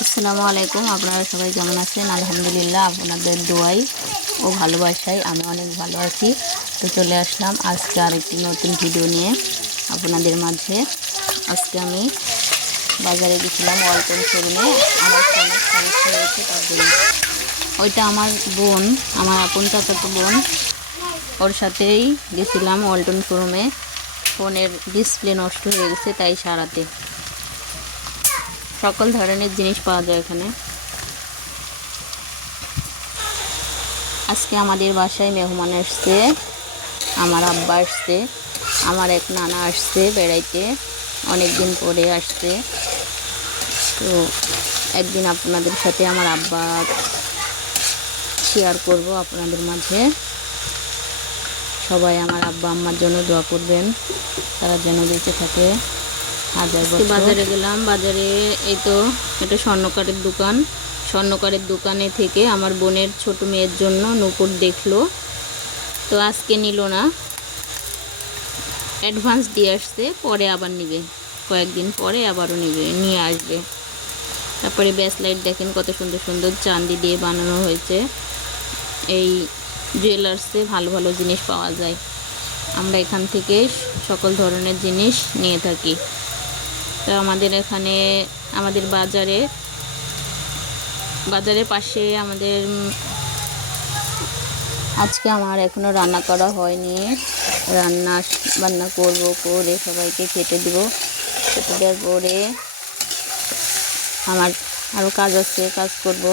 আসসালামু আলাইকুম। আপনারা সবাই কেমন আছেন? আলহামদুলিল্লাহ, আপনাদের দোয়াই ও ভালোবাসায় আমি অনেক ভালো আছি। তো চলে আসলাম আজকে আরেকটি নতুন ভিডিও নিয়ে আপনাদের মাঝে। আজকে আমি বাজারে গেছিলাম ওয়ালটন শোরুমে। আমার ফোনের সমস্যা হয়েছে, তার জন্য ওইটা আমার বোন, আমার আপন চাচাতো বোন, ওর সাথেই গেছিলাম ওয়ালটন শোরুমে। ফোনের ডিসপ্লে নষ্ট হয়ে গেছে, তাই সারাতে সকল ধরনের জিনিস পাওয়া যায় এখানে। আজকে আমাদের বাসায় মেহমান আসছে, আমার আব্বা আসছে, আমার এক নানা আসছে বেড়াইতে, অনেক দিন পরে আসছে। তো একদিন আপনাদের সাথে আমার আব্বা শেয়ার করব আপনাদের মাঝে। সবাই আমার আব্বা আম্মার জন্য দোয়া করবেন, তারা যেন বেঁচে থাকে হাজার বছর। বাজারে গেলাম, বাজারে এই তো এটা স্বর্ণকারের দোকান। স্বর্ণকারের দোকানে থেকে আমার বোনের ছোট মেয়ের জন্য নূপুর দেখলো, তো আজকে নিল না, অ্যাডভান্স দিয়ে আসছে, পরে আবার নিবে, কয়েকদিন পরে আবারও নিয়ে আসবে। তারপরে ব্যাসলাইট দেখেন কত সুন্দর সুন্দর চাঁদি দিয়ে বানানো হয়েছে। এই জুয়েলার্সে ভালো ভালো জিনিস পাওয়া যায়, আমরা এখান থেকে সকল ধরনের জিনিস নিয়ে থাকি। তো আমাদের এখানে আমাদের বাজারের পাশে আমাদের আজকে আমার এখনও রান্না করা হয়নি, বান্না করব, করে সবাইকে খেতে দেব। খেতে দেওয়ার পরে আমার আরও কাজ আছে, কাজ করব।